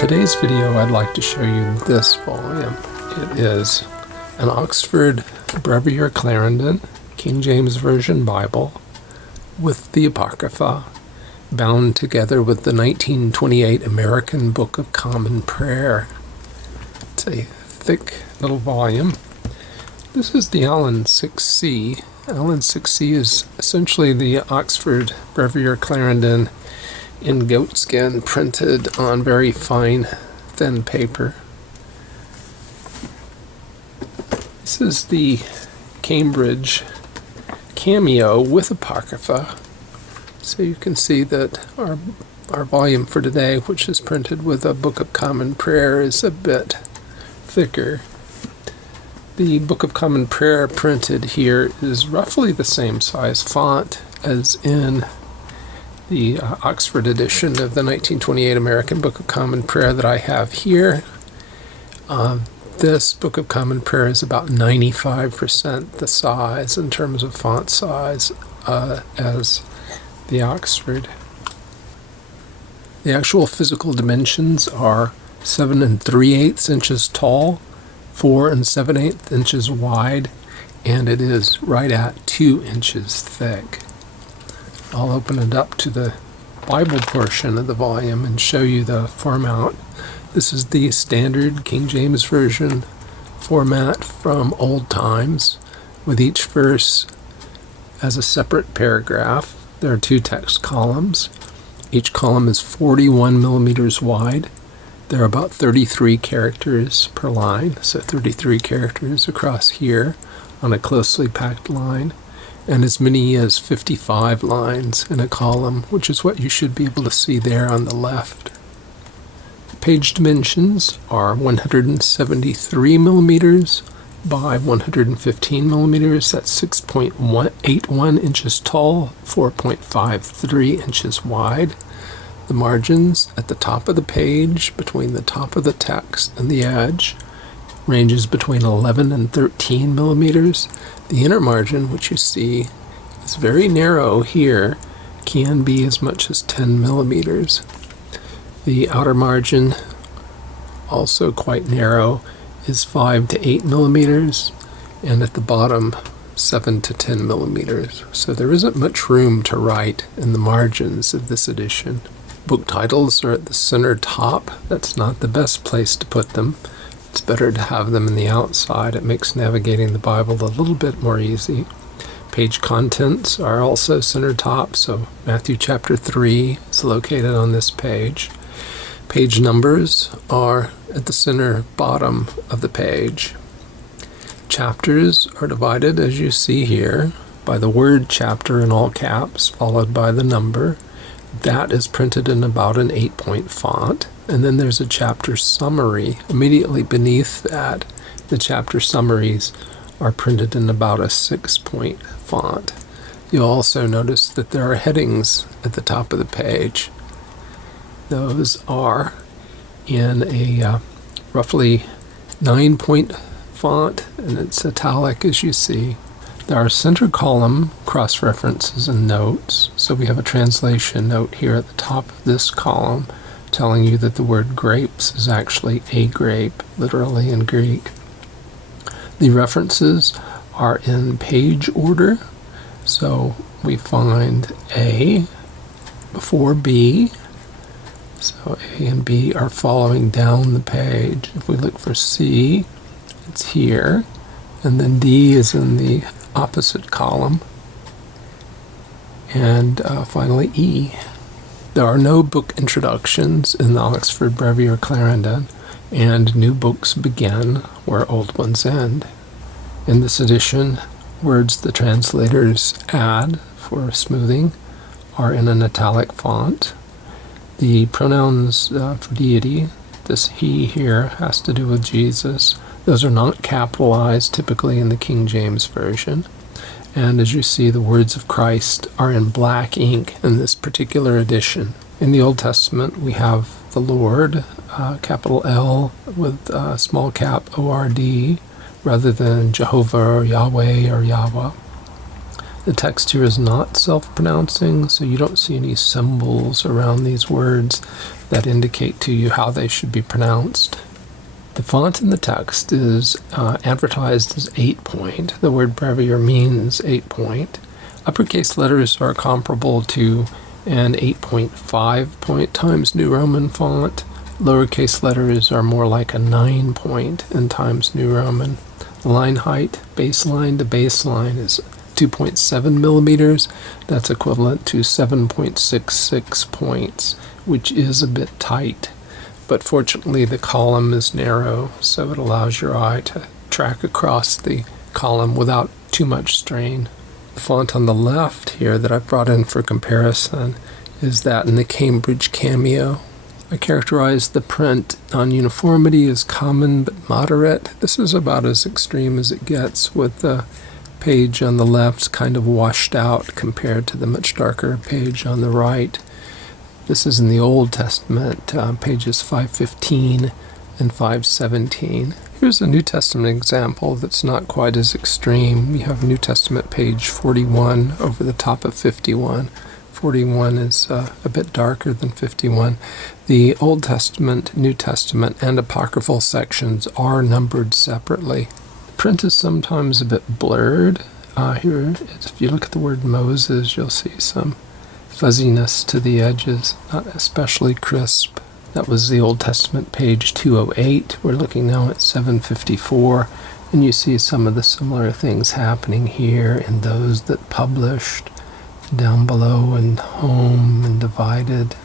today's video, I'd like to show you this volume. It is an Oxford Brevier Clarendon, King James Version Bible, with the Apocrypha, bound together with the 1928 American Book of Common Prayer. It's a thick little volume. This is the Allen 6C. Allen 6C is essentially the Oxford Brevier Clarendon in goatskin, printed on very fine, thin paper. This is the Cambridge Cameo with Apocrypha. So you can see that our volume for today, which is printed with a Book of Common Prayer, is a bit thicker. The Book of Common Prayer printed here is roughly the same size font as in the Oxford edition of the 1928 American Book of Common Prayer that I have here. This Book of Common Prayer is about 95% the size in terms of font size as the Oxford. The actual physical dimensions are 7 3/8 inches tall, 4 7/8 inches wide, and it is right at 2 inches thick. I'll open it up to the Bible portion of the volume and show you the format. This is the standard King James Version format from old times, with each verse as a separate paragraph. There are 2 text columns. Each column is 41 millimeters wide. There are about 33 characters per line, so 33 characters across here on a closely packed line, and as many as 55 lines in a column, which is what you should be able to see there on the left. Page dimensions are 173 millimeters by 115 millimeters. That's 6.81 inches tall, 4.53 inches wide. The margins at the top of the page, between the top of the text and the edge, ranges between 11 and 13 millimeters. The inner margin, which you see is very narrow here, can be as much as 10 millimeters. The outer margin, also quite narrow, is 5 to 8 millimeters, and at the bottom 7 to 10 millimeters. So there isn't much room to write in the margins of this edition. Book titles are at the center top. That's not the best place to put them. It's better to have them in the outside. It makes navigating the Bible a little bit more easy. Page contents are also center top, so Matthew chapter 3 is located on this page. Page numbers are at the center bottom of the page. Chapters are divided, as you see here, by the word chapter in all caps, followed by the number. That is printed in about an 8-point font. And then there's a chapter summary. Immediately beneath that, the chapter summaries are printed in about a 6-point font. You'll also notice that there are headings at the top of the page. Those are in a roughly 9-point font, and it's italic, as you see. There are center column cross-references and notes. So we have a translation note here at the top of this column telling you that the word grapes is actually a grape, literally in Greek. The references are in page order. So we find A before B. So A and B are following down the page. If we look for C, it's here. And then D is in the opposite column. And finally E. There are no book introductions in the Oxford Brevier Clarendon, and new books begin where old ones end. In this edition, words the translators add for smoothing are in an italic font. The pronouns for deity, this he here, has to do with Jesus. Those are not capitalized typically in the King James Version. And as you see, the words of Christ are in black ink in this particular edition. In the Old Testament, we have the Lord, capital L with small cap O-R-D, rather than Jehovah or Yahweh or Yahweh. The text here is not self-pronouncing, so you don't see any symbols around these words that indicate to you how they should be pronounced. The font in the text is advertised as 8-point. The word Brevier means 8-point. Uppercase letters are comparable to an 8.5-point Times New Roman font. Lowercase letters are more like a 9-point in Times New Roman. The line height, baseline to baseline, is 2.7 millimeters. That's equivalent to 7.66 points, which is a bit tight. But fortunately, the column is narrow, so it allows your eye to track across the column without too much strain. The font on the left here that I've brought in for comparison is that in the Cambridge Cameo. I characterize the print non-uniformity as common but moderate. This is about as extreme as it gets, with the page on the left kind of washed out compared to the much darker page on the right. This is in the Old Testament, pages 515 and 517. Here's a New Testament example that's not quite as extreme. We have New Testament page 41 over the top of 51. 41 is a bit darker than 51. The Old Testament, New Testament, and Apocryphal sections are numbered separately. The print is sometimes a bit blurred. Here, if you look at the word Moses, you'll see some fuzziness to the edges, not especially crisp. That was the Old Testament page 208. We're looking now at 754, and you see some of the similar things happening here in those that published down below and home and divided.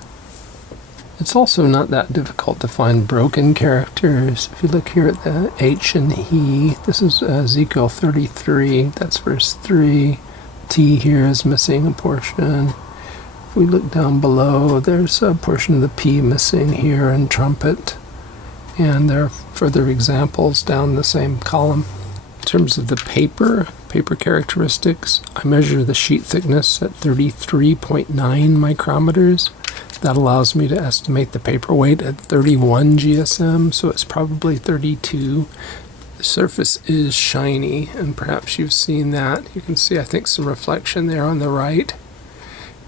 It's also not that difficult to find broken characters. If you look here at the H and he, this is Ezekiel 33, that's verse 3. T here is missing a portion. If we look down below, there's a portion of the P missing here in trumpet. And there are further examples down the same column. In terms of the paper characteristics, I measure the sheet thickness at 33.9 micrometers. That allows me to estimate the paper weight at 31 GSM, so it's probably 32. The surface is shiny, and perhaps you've seen that. You can see, I think, some reflection there on the right.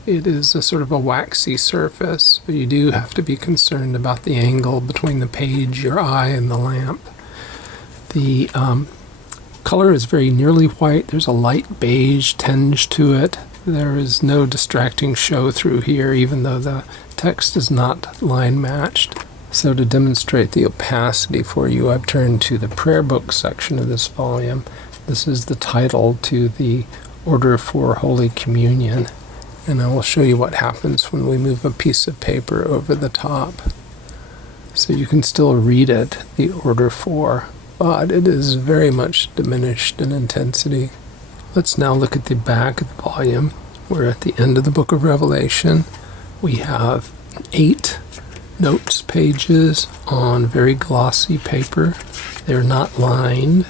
It is a sort of a waxy surface, so you do have to be concerned about the angle between the page, your eye, and the lamp. The color is very nearly white. There's a light beige tinge to it. There is no distracting show through here, even though the text is not line matched. So to demonstrate the opacity for you, I've turned to the prayer book section of this volume. This is the title to the Order for Holy Communion, and I will show you what happens when we move a piece of paper over the top. So you can still read it, the Order for, but it is very much diminished in intensity. Let's now look at the back of the volume. We're at the end of the book of Revelation. We have 8 notes pages on very glossy paper. They're not lined.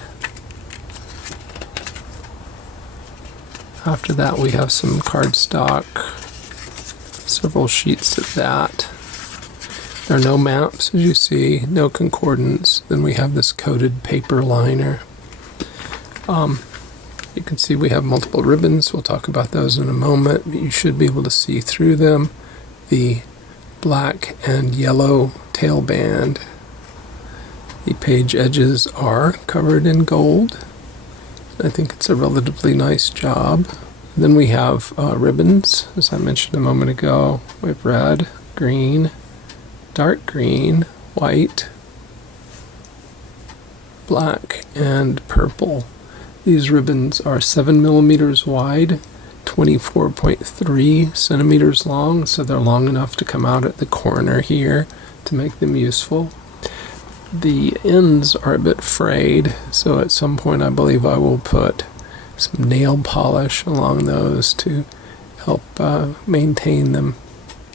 After that, we have some cardstock, several sheets of that. There are no maps, as you see, no concordance. Then we have this coated paper liner. You can see we have multiple ribbons. We'll talk about those in a moment, but you should be able to see through them. The black and yellow tail band. The page edges are covered in gold. I think it's a relatively nice job. Then we have ribbons, as I mentioned a moment ago. We have red, green, dark green, white, black, and purple. These ribbons are 7 millimeters wide, 24.3 centimeters long, so they're long enough to come out at the corner here to make them useful. The ends are a bit frayed, so at some point I believe I will put some nail polish along those to help maintain them.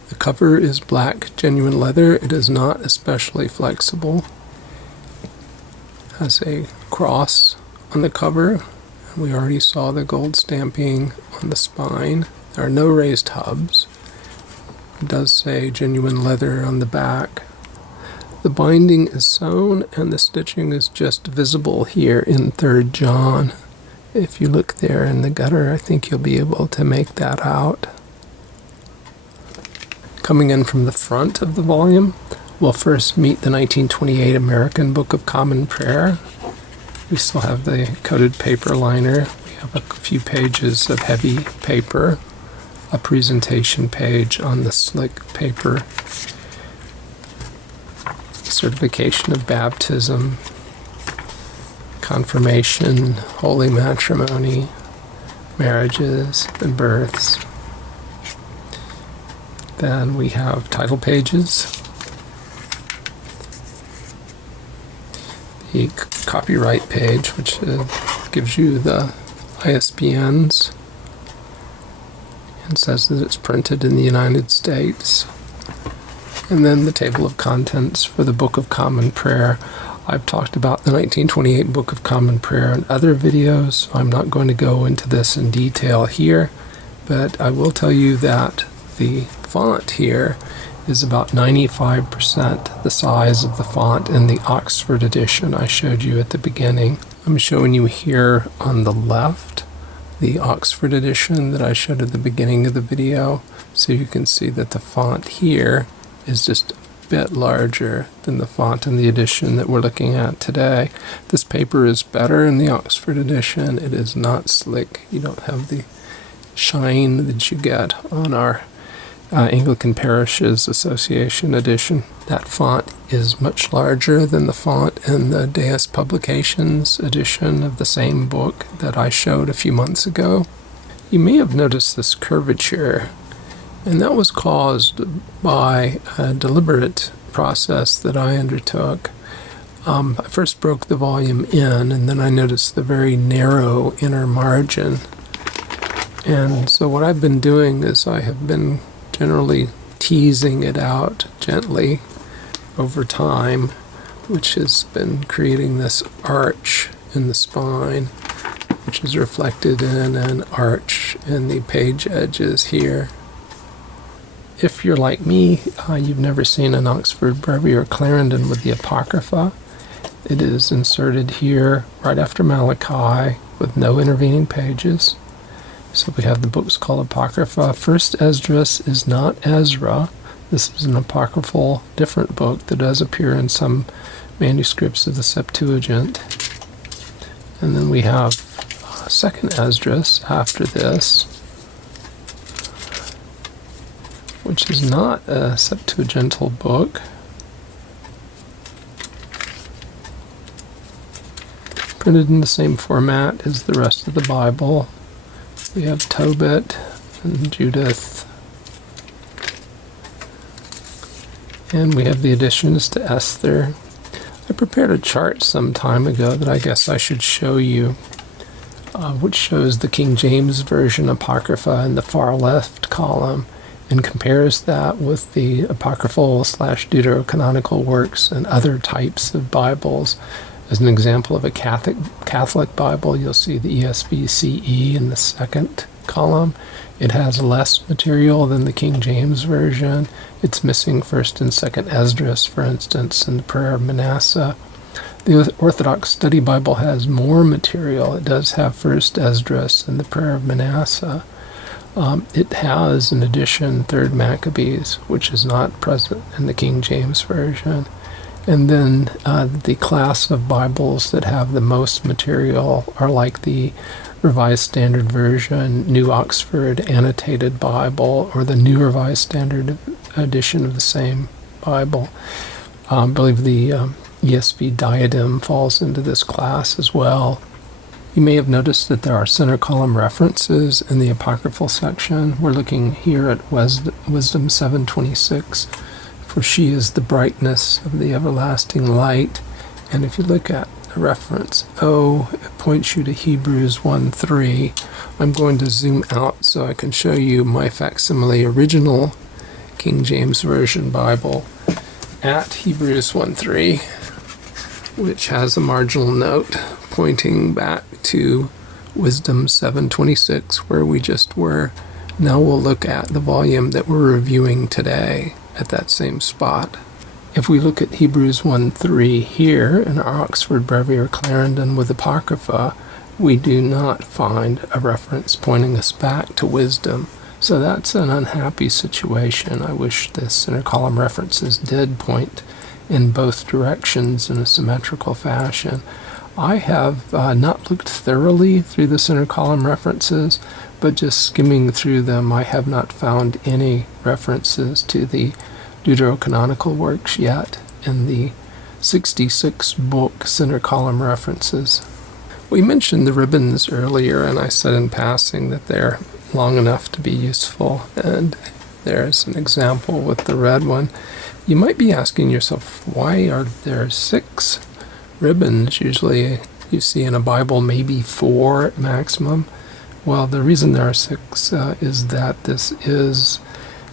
The cover is black genuine leather. It is not especially flexible. It has a cross on the cover. We already saw the gold stamping on the spine. There are no raised hubs. It does say genuine leather on the back. The binding is sewn, and the stitching is just visible here in 3rd John. If you look there in the gutter, I think you'll be able to make that out. Coming in from the front of the volume, we'll first meet the 1928 American Book of Common Prayer. We still have the coated paper liner. We have a few pages of heavy paper, a presentation page on the slick paper, certification of baptism, confirmation, holy matrimony, marriages, and births. Then we have title pages, the copyright page, which gives you the ISBNs and says that it's printed in the United States. And then the table of contents for the Book of Common Prayer. I've talked about the 1928 Book of Common Prayer in other videos, so I'm not going to go into this in detail here, but I will tell you that the font here is about 95% the size of the font in the Oxford edition I showed you at the beginning. I'm showing you here on the left the Oxford edition that I showed at the beginning of the video, so you can see that the font here is just a bit larger than the font in the edition that we're looking at today. This paper is better in the Oxford edition. It is not slick. You don't have the shine that you get on our Anglican Parishes Association edition. That font is much larger than the font in the Deus Publications edition of the same book that I showed a few months ago. You may have noticed this curvature, and that was caused by a deliberate process that I undertook. I first broke the volume in, and then I noticed the very narrow inner margin. And so what I've been doing is I have been generally teasing it out gently over time, which has been creating this arch in the spine, which is reflected in an arch in the page edges here. If you're like me, you've never seen an Oxford Brevier Clarendon with the Apocrypha. It is inserted here right after Malachi with no intervening pages. So we have the books called Apocrypha. First Esdras is not Ezra. This is an apocryphal, different book that does appear in some manuscripts of the Septuagint. And then we have Second Esdras after this, which is not a Septuagintal book. Printed in the same format as the rest of the Bible. We have Tobit and Judith. And we have the additions to Esther. I prepared a chart some time ago that I guess I should show you, which shows the King James Version Apocrypha in the far left column and compares that with the apocryphal / Deuterocanonical works and other types of Bibles. As an example of a Catholic Bible, you'll see the ESV CE in the second column. It has less material than the King James Version. It's missing 1st and 2nd Esdras, for instance, and the Prayer of Manasseh. The Orthodox Study Bible has more material. It does have 1st Esdras and the Prayer of Manasseh. It has, in addition, 3rd Maccabees, which is not present in the King James Version. And then the class of Bibles that have the most material are like the Revised Standard Version, New Oxford Annotated Bible, or the New Revised Standard Edition of the same Bible. I believe the ESV Diadem falls into this class as well. You may have noticed that there are center column references in the apocryphal section. We're looking here at Wisdom 7:26. For she is the brightness of the everlasting light. And if you look at the reference O, it points you to Hebrews 1:3. I'm going to zoom out so I can show you my facsimile original King James Version Bible at Hebrews 1:3, which has a marginal note pointing back to Wisdom 7:26, where we just were. Now we'll look at the volume that we're reviewing today at that same spot. If we look at Hebrews 1:3 here in our Oxford Brevier Clarendon with Apocrypha, we do not find a reference pointing us back to wisdom. So that's an unhappy situation. I wish the center column references did point in both directions in a symmetrical fashion. I have not looked thoroughly through the center column references, but just skimming through them, I have not found any references to the Deuterocanonical works yet in the 66 book center column references. We mentioned the ribbons earlier, and I said in passing that they're long enough to be useful, and there's an example with the red one. You might be asking yourself, why are there 6 ribbons? Usually you see in a Bible maybe 4 at maximum. Well, the reason there are 6 is that this is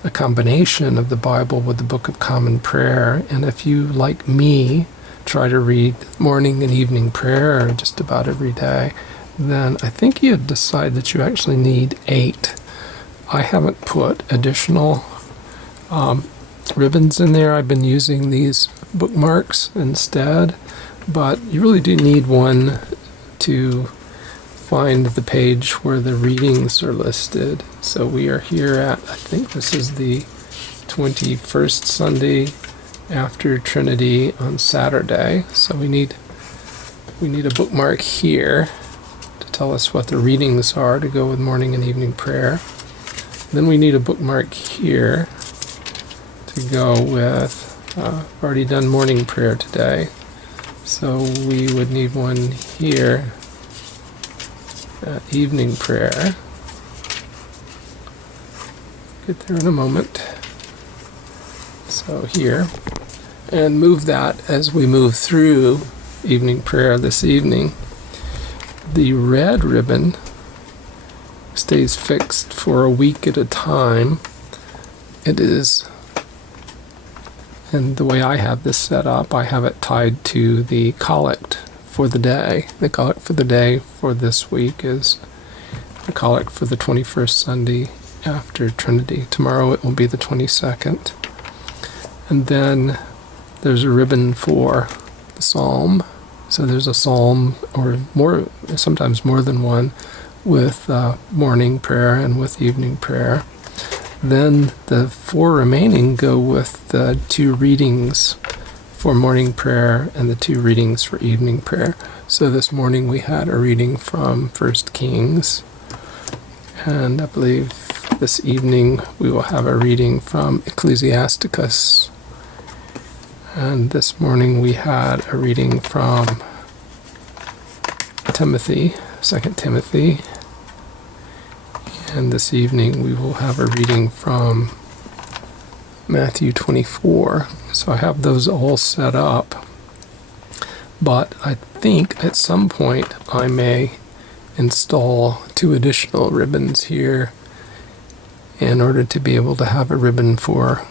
a combination of the Bible with the Book of Common Prayer, and if you, like me, try to read morning and evening prayer just about every day, then I think you'd decide that you actually need 8. I haven't put additional ribbons in there. I've been using these bookmarks instead, but you really do need one to find the page where the readings are listed. So we are here at, I think this is the 21st Sunday after Trinity on Saturday. So we need a bookmark here to tell us what the readings are to go with morning and evening prayer. Then we need a bookmark here to go with, I've already done morning prayer today, so we would need one here at evening prayer. Get there in a moment. So here, and move that as we move through evening prayer this evening. The red ribbon stays fixed for a week at a time. It is, and the way I have this set up, I have it tied to the collect for the day. The collect for the day for this week is the collect for the 21st Sunday after Trinity. Tomorrow it will be the 22nd. And then there's a ribbon for the psalm. So there's a psalm, or more, sometimes more than one, with morning prayer and with evening prayer. Then the 4 remaining go with the 2 readings for morning prayer and the 2 readings for evening prayer. So this morning we had a reading from 1 Kings, and I believe this evening we will have a reading from Ecclesiasticus. And this morning we had a reading from Timothy, 2 Timothy. And this evening we will have a reading from Matthew 24. So I have those all set up. But I think at some point I may install 2 additional ribbons here in order to be able to have a ribbon for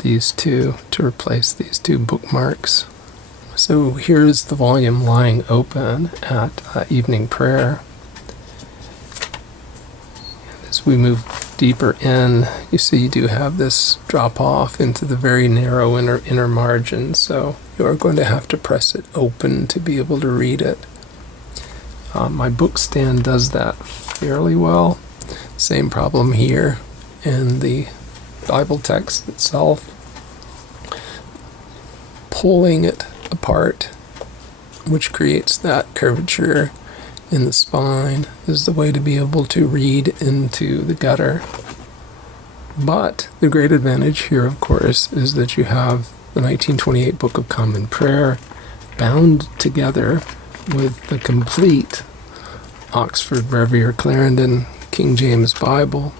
these 2 to replace these 2 bookmarks. So here's the volume lying open at evening prayer. As we move deeper in, you see you do have this drop off into the very narrow inner margin, so you are going to have to press it open to be able to read it. My book stand does that fairly well. Same problem here in the Bible text itself. Pulling it apart, which creates that curvature in the spine, is the way to be able to read into the gutter. But the great advantage here, of course, is that you have the 1928 Book of Common Prayer bound together with the complete Oxford Brevier Clarendon King James Bible.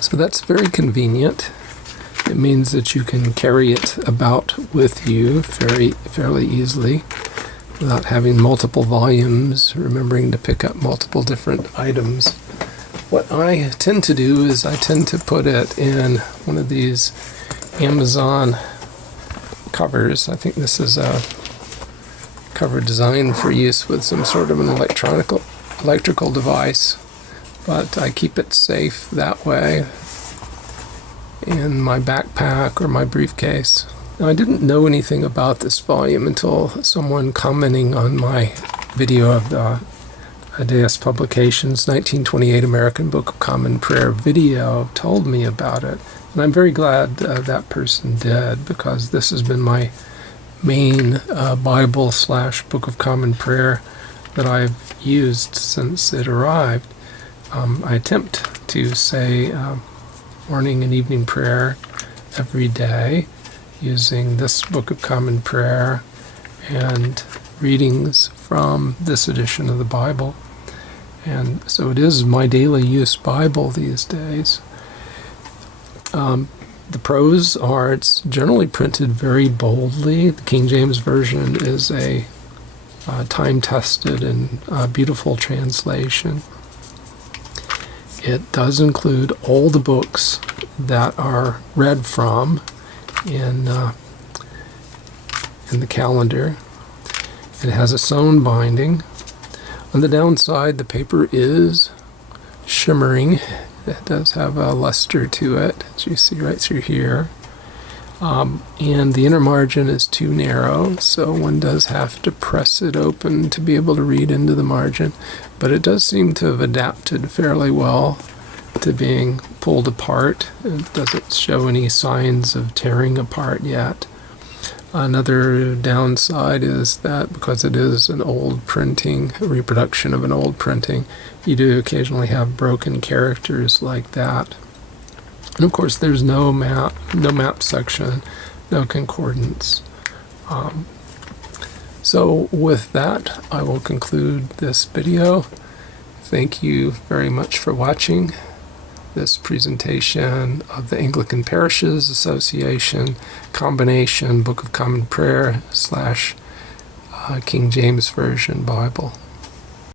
So that's very convenient. It means that you can carry it about with you fairly easily without having multiple volumes, remembering to pick up multiple different items. What I tend to do is I tend to put it in one of these Amazon covers. I think this is a cover designed for use with some sort of an electrical device, but I keep it safe that way in my backpack or my briefcase. Now, I didn't know anything about this volume until someone commenting on my video of the Deus Publications 1928 American Book of Common Prayer video told me about it. And I'm very glad that person did, because this has been my main Bible/Book of Common Prayer that I've used since it arrived. I attempt to say morning and evening prayer every day using this Book of Common Prayer and readings from this edition of the Bible. And so it is my daily use Bible these days. The prose are, it's generally printed very boldly. The King James Version is a time-tested and beautiful translation. It does include all the books that are read from in the calendar. It has a sewn binding. On the downside, the paper is shimmering. It does have a luster to it, as you see right through here. And the inner margin is too narrow, so one does have to press it open to be able to read into the margin. But it does seem to have adapted fairly well to being pulled apart. It doesn't show any signs of tearing apart yet. Another downside is that because it is an old printing, a reproduction of an old printing, you do occasionally have broken characters like that. And of course there's no map section, no concordance. So with that, I will conclude this video. Thank you very much for watching this presentation of the Anglican Parishes Association combination Book of Common Prayer / King James Version Bible.